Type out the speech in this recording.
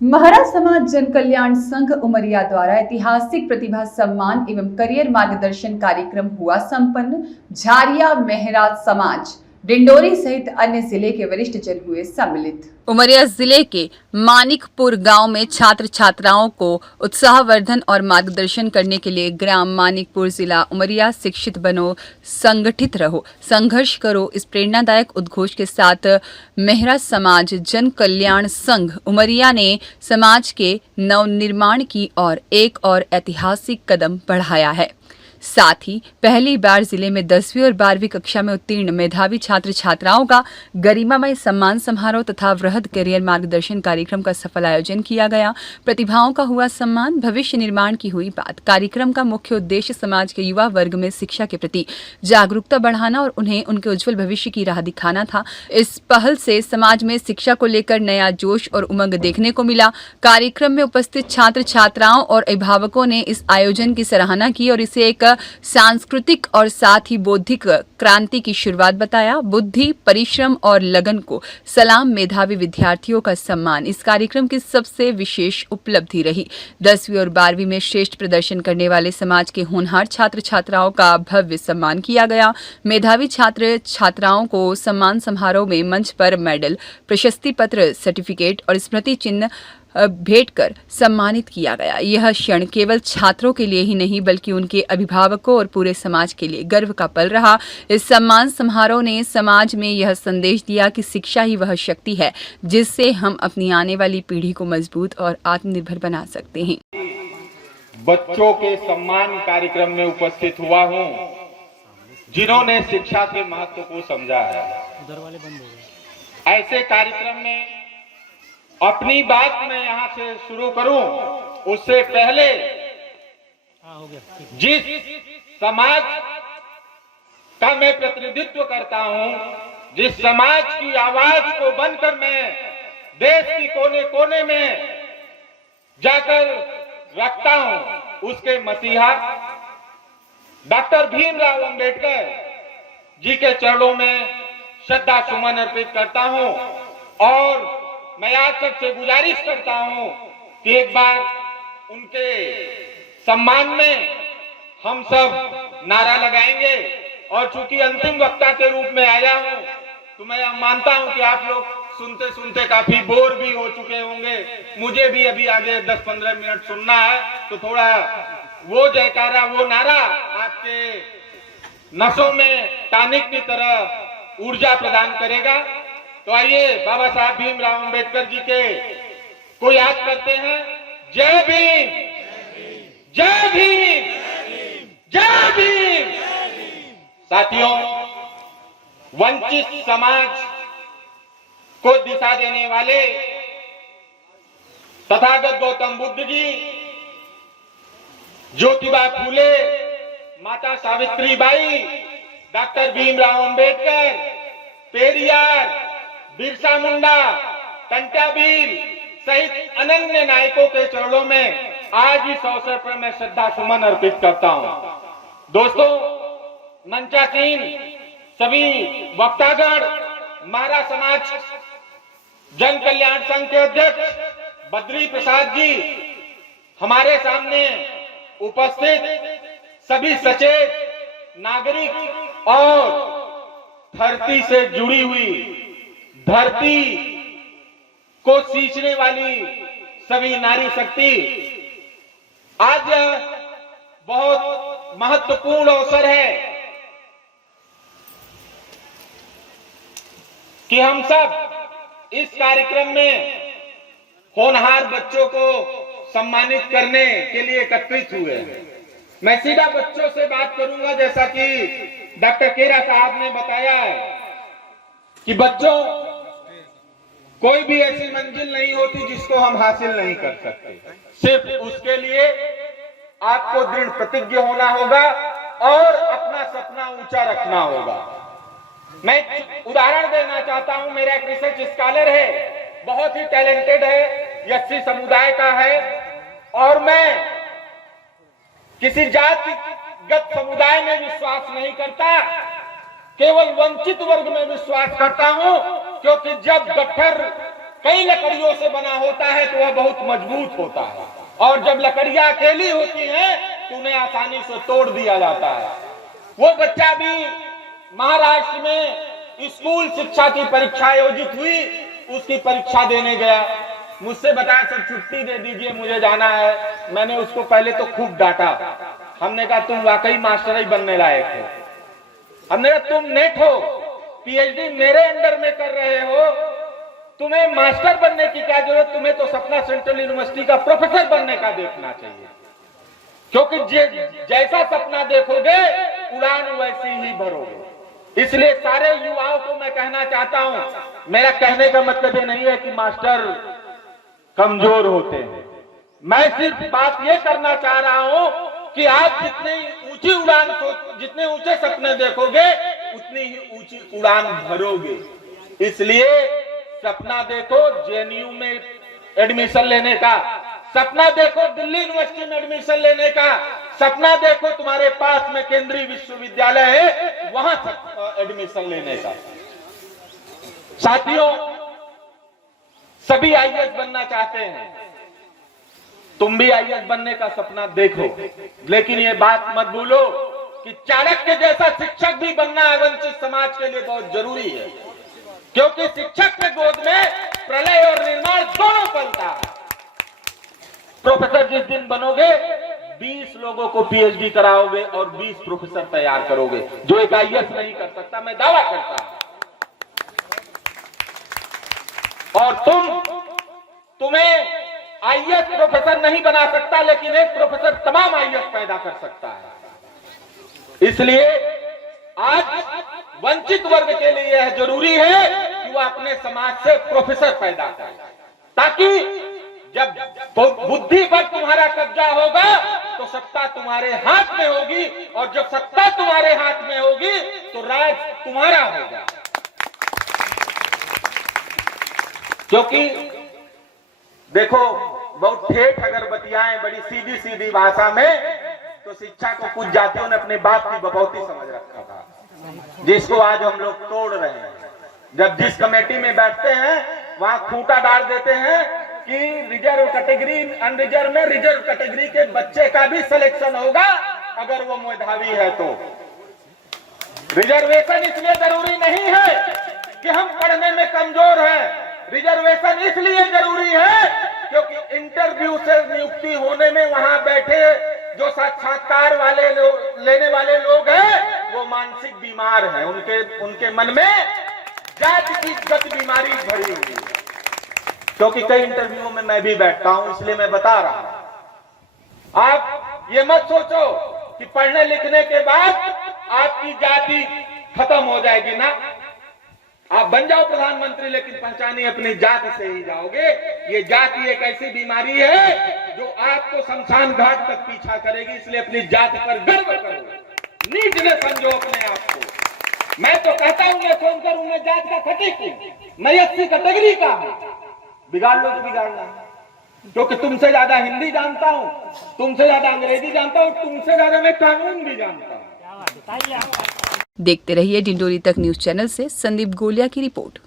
महरा समाज जन कल्याण संघ उमरिया द्वारा ऐतिहासिक प्रतिभा सम्मान एवं करियर मार्गदर्शन कार्यक्रम हुआ संपन्न। झारिया महरा समाज डिंडोरी सहित अन्य जिले के वरिष्ठ जन हुए सम्मिलित। उमरिया जिले के मानिकपुर गांव में छात्र छात्राओं को उत्साहवर्धन और मार्गदर्शन करने के लिए ग्राम मानिकपुर जिला उमरिया शिक्षित बनो, संगठित रहो, संघर्ष करो इस प्रेरणादायक उद्घोष के साथ महरा समाज जन कल्याण संघ उमरिया ने समाज के नवनिर्माण की ओर एक और ऐतिहासिक कदम बढ़ाया है। साथ ही पहली बार जिले में 10वीं और 12वीं कक्षा में उत्तीर्ण मेधावी छात्र छात्राओं का गरिमामय सम्मान समारोह तथा वृहद करियर मार्गदर्शन कार्यक्रम का सफल आयोजन किया गया। प्रतिभाओं का हुआ सम्मान, भविष्य निर्माण की हुई बात। कार्यक्रम का मुख्य उद्देश्य समाज के युवा वर्ग में शिक्षा के प्रति जागरूकता बढ़ाना और उन्हें उनके उज्जवल भविष्य की राह दिखाना था। इस पहल से समाज में शिक्षा को लेकर नया जोश और उमंग देखने को मिला। कार्यक्रम में उपस्थित छात्र छात्राओं और अभिभावकों ने इस आयोजन की सराहना की और इसे एक सांस्कृतिक और साथ ही बौद्धिक क्रांति की शुरुआत बताया। बुद्धि, परिश्रम और लगन को सलाम। मेधावी विद्यार्थियों का सम्मान इस कार्यक्रम की सबसे विशेष उपलब्धि रही। 10वीं और 12वीं में श्रेष्ठ प्रदर्शन करने वाले समाज के होनहार छात्र छात्राओं का भव्य सम्मान किया गया। मेधावी छात्र छात्राओं को सम्मान समारोह में मंच पर मेडल, प्रशस्ति पत्र, सर्टिफिकेट और स्मृति चिन्ह भेंट कर सम्मानित किया गया। यह क्षण केवल छात्रों के लिए ही नहीं बल्कि उनके अभिभावकों और पूरे समाज के लिए गर्व का पल रहा। इस सम्मान समारोह ने समाज में यह संदेश दिया कि शिक्षा ही वह शक्ति है जिससे हम अपनी आने वाली पीढ़ी को मजबूत और आत्मनिर्भर बना सकते हैं। बच्चों के सम्मान कार्यक्रम में उपस्थित हुआ हूँ, जिन्होंने शिक्षा के महत्व को समझा है। ऐसे कार्यक्रम में अपनी बात मैं यहाँ से शुरू करूं, उससे पहले जिस समाज का मैं प्रतिनिधित्व करता हूं, जिस समाज की आवाज को बनकर मैं देश की कोने कोने में जाकर रखता हूं, उसके मसीहा डॉक्टर भीमराव अंबेडकर जी के चरणों में श्रद्धा सुमन अर्पित करता हूं और मैं आज सबसे गुजारिश करता हूं कि एक बार उनके सम्मान में हम सब नारा लगाएंगे। और चूंकि अंतिम वक्ता के रूप में आया हूं, तो मैं मानता हूं कि आप लोग सुनते सुनते काफी बोर भी हो चुके होंगे। मुझे भी अभी आगे 10-15 मिनट सुनना है, तो थोड़ा वो जयकारा, वो नारा आपके नसों में टॉनिक की तरह ऊर्जा प्रदान करेगा। तो आइए बाबा साहब भीमराव अंबेडकर जी के को याद करते हैं। जय भीम, जय भीम, जय भीम। साथियों, वंचित समाज को दिशा देने वाले तथागत गौतम बुद्ध जी, ज्योतिबा फूले, माता सावित्रीबाई, डॉक्टर भीमराव अंबेडकर, पेरियार, बिरसा मुंडा, टंट्याबीर सहित अनन्य नायकों के चरणों में आज इस अवसर पर मैं श्रद्धा सुमन अर्पित करता हूं। दोस्तों, मंचासीन सभी वक्तागण, महरा समाज जन कल्याण संघ के अध्यक्ष बद्री प्रसाद जी, हमारे सामने उपस्थित सभी सचेत नागरिक और धरती से जुड़ी हुई, धरती को सींचने वाली सभी नारी शक्ति, आज बहुत महत्वपूर्ण अवसर है कि हम सब इस कार्यक्रम में होनहार बच्चों को सम्मानित करने के लिए एकत्रित हुए। मैं सीधा बच्चों से बात करूंगा, जैसा कि डॉक्टर केरा साहब ने बताया है कि बच्चों, कोई भी ऐसी मंजिल नहीं होती जिसको हम हासिल नहीं कर सकते। सिर्फ उसके लिए आपको दृढ़ प्रतिज्ञ होना होगा और अपना सपना ऊंचा रखना होगा। मैं उदाहरण देना चाहता हूं। मेरा एक रिसर्च स्कॉलर है, बहुत ही टैलेंटेड है, एससी समुदाय का है, और मैं किसी जातिगत समुदाय में विश्वास नहीं करता, केवल वंचित वर्ग में विश्वास करता हूं। क्योंकि जब गट्ठर कई लकड़ियों से बना होता है तो वह बहुत मजबूत होता है, और जब लकड़ियां अकेली होती हैं तो उन्हें आसानी से तोड़ दिया जाता है। वो बच्चा भी महाराष्ट्र में स्कूल शिक्षा की परीक्षा आयोजित हुई, उसकी परीक्षा देने गया, मुझसे बताया सर छुट्टी दे दीजिए मुझे जाना है। मैंने उसको पहले तो खूब डांटा, हमने कहा तुम वाकई मास्टर ही बनने लायक हो। हमने कहा तुम नेट हो, पीएचडी मेरे अंडर में कर रहे हो, तुम्हें मास्टर बनने की क्या जरूरत, तुम्हें तो सपना सेंट्रल यूनिवर्सिटी का प्रोफेसर बनने का देखना चाहिए, क्योंकि जैसा सपना देखोगे उड़ान वैसी ही भरोगे। इसलिए सारे युवाओं को मैं कहना चाहता हूं, मेरा कहने का मतलब ये नहीं है कि मास्टर कमजोर होते हैं, मैं सिर्फ बात ये करना चाह रहा हूं कि आप जितनी ऊंची उड़ान, जितने ऊंचे सपने देखोगे उतनी ही ऊंची उड़ान भरोगे। इसलिए सपना देखो जेएनयू में एडमिशन लेने का, सपना देखो दिल्ली यूनिवर्सिटी में एडमिशन लेने का, सपना देखो तुम्हारे पास में केंद्रीय विश्वविद्यालय है वहां एडमिशन लेने का। साथियों, सभी आईएएस बनना चाहते हैं, तुम भी आईएएस बनने का सपना देखो, लेकिन ये बात मत भूलो कि चाणक्य जैसा शिक्षक भी बनना वंचित समाज के लिए बहुत जरूरी है, क्योंकि शिक्षक के गोद में प्रलय और निर्माण दोनों पलता है। प्रोफेसर जिस दिन बनोगे 20 लोगों को पीएचडी कराओगे और 20 प्रोफेसर तैयार करोगे, जो एक आईएएस नहीं कर सकता, मैं दावा करता हूं। और तुम्हें आईएएस प्रोफेसर नहीं बना सकता, लेकिन एक प्रोफेसर तमाम आईएएस पैदा कर सकता है। इसलिए आज वंचित वर्ग के लिए यह जरूरी है कि वह अपने समाज से प्रोफेसर पैदा करे, ताकि जब बुद्धि पर तुम्हारा कब्जा होगा तो सत्ता तुम्हारे हाथ में होगी, और जब सत्ता तुम्हारे हाथ में होगी तो राज तुम्हारा होगा। क्योंकि देखो, बहुत ठेठ अगर बतियाएं बड़ी सीधी सीधी भाषा में, तो शिक्षा को कुछ जातियों ने अपने बाप की बपौती समझ रखा था, जिसको आज हम लोग तोड़ रहे हैं। जब जिस कमेटी में बैठते हैं वहां खूंटा डाल देते हैं कि रिजर्व कैटेगरी, अनरिजर्व में रिजर्व कैटेगरी के बच्चे का भी सिलेक्शन होगा अगर वो मेधावी है तो। रिजर्वेशन इसलिए जरूरी नहीं है कि हम पढ़ने में कमजोर हैं, रिजर्वेशन इसलिए जरूरी है क्योंकि इंटरव्यू से नियुक्ति होने में वहां बैठे जो साक्षात्कार वाले लेने वाले लोग हैं वो मानसिक बीमार हैं, उनके मन में जाति की गत बीमारी भरी हुई है। क्योंकि कई इंटरव्यूओं में मैं भी बैठता हूं, इसलिए मैं बता रहा हूं। आप ये मत सोचो कि पढ़ने लिखने के बाद आपकी जाति खत्म हो जाएगी ना, आप बन जाओ प्रधानमंत्री, लेकिन पहचाने अपनी जाति से ही जाओगे। ये जाति एक ऐसी बीमारी है जो आपको शमशान घाट तक पीछा करेगी, इसलिए अपनी जाति पर गर्व करो, नीच न समझो अपने आप को। मैं तो कहता हूं मैं फोन करूं, मैं जाति का खटीक हूं, मैं 80 कैटेगरी का हूं, बिगाड़ लो तो बिगाड़ना, क्योंकि तुमसे ज्यादा हिंदी जानता हूं, तुमसे ज्यादा अंग्रेजी जानता हूं, तुमसे ज्यादा मैं कानून भी जानता हूं। देखते रहिए डिंडोरी तक न्यूज चैनल से संदीप गोलिया की रिपोर्ट।